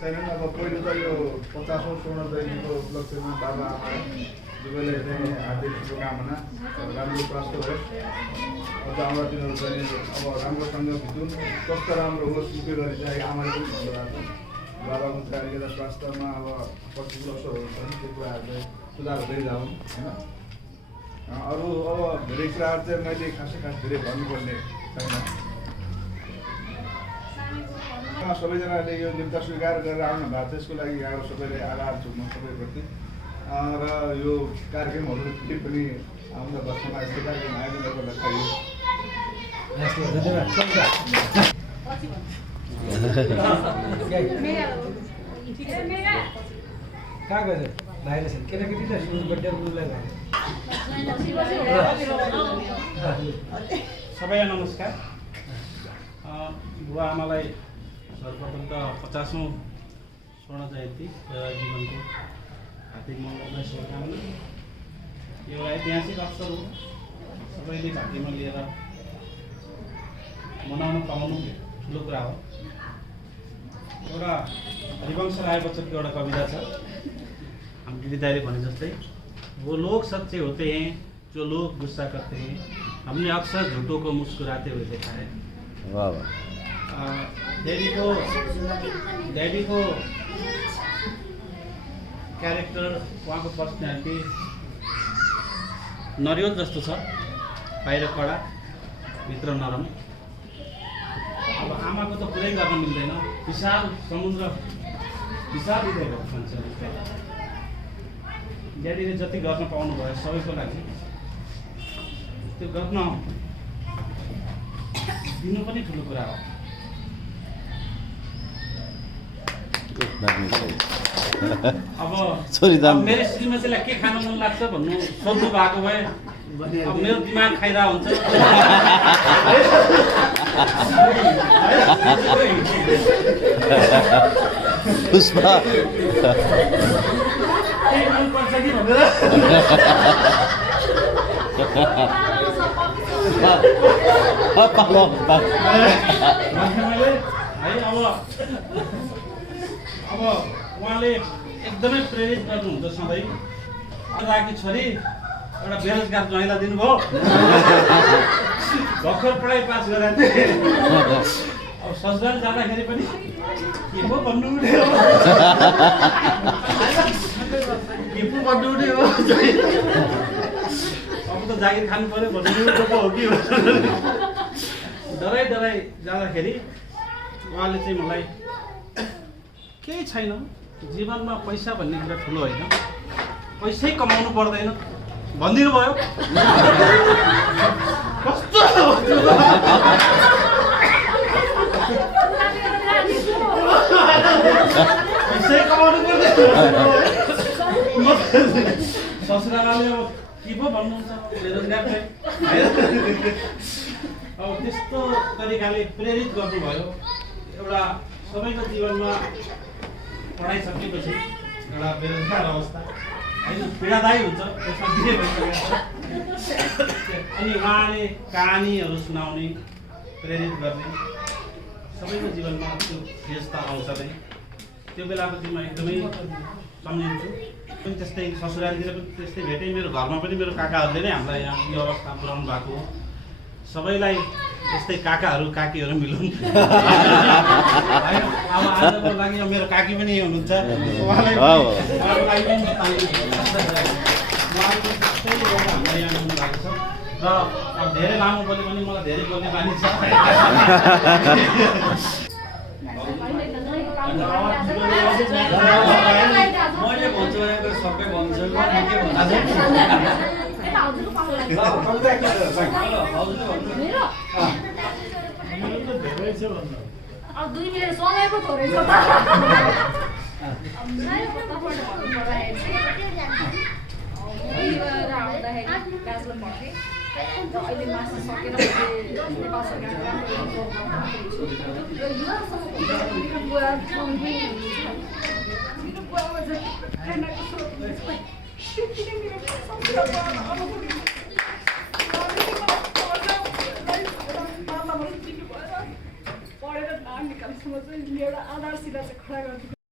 छैनन्। अब पहिलो त यो 50औं स्वर्ण जयन्तीको उपलक्ष्यमा बाबा आमा दुवैले चाहिँ हार्दिक शुभकामना राम्रो प्राप्त होस्। अझ आउँदा दिनहरू चाहिँ अब राम्रोसँग बितुन्, स्वस्थ राम्रो होस्, मुख्य गरी चाहिँ आमाले पनि भन्नुभएको छ बाबाको चाहिँ अलिकति स्वास्थ्यमा अब पछिल्लो वर्षहरू छन् त्यो कुराहरू चाहिँ सुधार हुँदै जाउन् होइन। अरू अब धेरै कुराहरू चाहिँ मैले खास धेरै भन्नुपर्ने छैन। सबैजनाले यो निम्ता स्वीकार गरेर आउनु भएको छ, यसको लागि यहाँहरू सबैले आभार छु म सबैप्रति। र यो कार्यक्रमहरू फेरि पनि आउँदा वर्षमा यस्तो कार्यक्रम आयोजना गर्दाखेरि कहाँ गयो बाहिर छ केटाकेटीलाई सुरु बर्थडे उनीलाई सबैलाई नमस्कार। बुवा आमालाई सर्वप्रथम त 50औं स्वर्ण जयन्ती जीवनको हार्दिक मङ्गलमय शुभकामना। यो एउटा ऐतिहासिक अवसर हो, सबैले घाँटीमा लिएर मनाउन पाउनु ठुलो कुरा हो। एउटा हरिवंश राय बच्चनको एउटा कविता छ, हम दिदी दाइले भने जस्तै, वो लोग सच्चे होते हैं जो लोग गुस्सा करते हैं, हमने अक्सर झूठों को मुस्कुराते हुए देखा है। वाह वाह। डैडी को क्यारेक्टर, उहाँको पर्सनालिटी नरिवल जस्तो छ, बाहिर कडा भित्र नरम। अब आमाको त पुरै गर्न मिल्दैन, विशाल समुद्र विशाल हृदय भएको मान्छे। ड्याडीले जति गर्न पाउनु भयो सबैको लागि, त्यो गर्न दिनु पनि ठुलो कुरा हो। अब मेरो श्रीमतीलाई के खान मन लाग्छ भन्नु सोध्नु भएको भए अब मेरो दिमाग खाइरह हुन्छ। पुष्पा के मन पर्छ कि भनेर है। अब उहाँले एकदमै प्रेरित गर्नुहुन्छ सधैँ। राकी छोरी एउटा बेरोजगार ज्वाइँलाई दिनुभयो, भर्खर पढाइ पास गरेर अब ससुराल जाँदाखेरि पनि के पो भन्नु हुने हो, के पो भन्नु हुने हो, अब त जागिर खानु पऱ्यो भन्नु पो हो कि डराइ डराइ जाँदाखेरि उहाँले चाहिँ मलाई केही छैन जीवनमा, पैसा भन्ने कुरा ठुलो होइन, पैसै कमाउनु पर्दैन भनिदिनु भयो। कस्तो पैसै कमाउनु पर्दैन ससुराले अब के पो भन्नुहुन्छ बेरोजगार चाहिँ। अब त्यस्तो तरिकाले प्रेरित गर्नुभयो। एउटा सबैको जीवनमा पढाइ सकेपछि एउटा बेरोजगार अवस्था होइन, पीडादायी हुन्छ, त्यसमा बिहे भइसकेको छ। अनि उहाँले कहानीहरू सुनाउने, प्रेरित गर्ने, सबैको जीवनमा त्यो फेज त आउँछ नै। त्यो बेलाको चाहिँ म एकदमै सम्झिन्छु। पनि त्यस्तै ससुरालीतिर पनि त्यस्तै भेटेँ, मेरो घरमा पनि मेरो काकाहरूले नै हामीलाई यहाँ यो अवस्था पुऱ्याउनु भएको हो। सबैलाई यस्तै काकाहरू काकीहरू मिलुन्। अब आजको लागि मेरो काकी पनि हुनुहुन्छ, उहाँलाई उहाँको लागि पनि हामीलाई यहाँ आउनु भएको छ। र अब धेरै लामो बोल्यो भने मलाई धेरै बोल्ने बानी छ। मैले भन्छु सबै भन्छु अब 2 मिनट समय पो थोरै छ त। आउँदाखेरि ब्याचलर पढ्थेँ, अहिले मास्टर सकेर नेपाल सरकारको पढेर नाम निकाल्छौँ चाहिँ एउटा आधारशिला चाहिँ खडा गर्छु।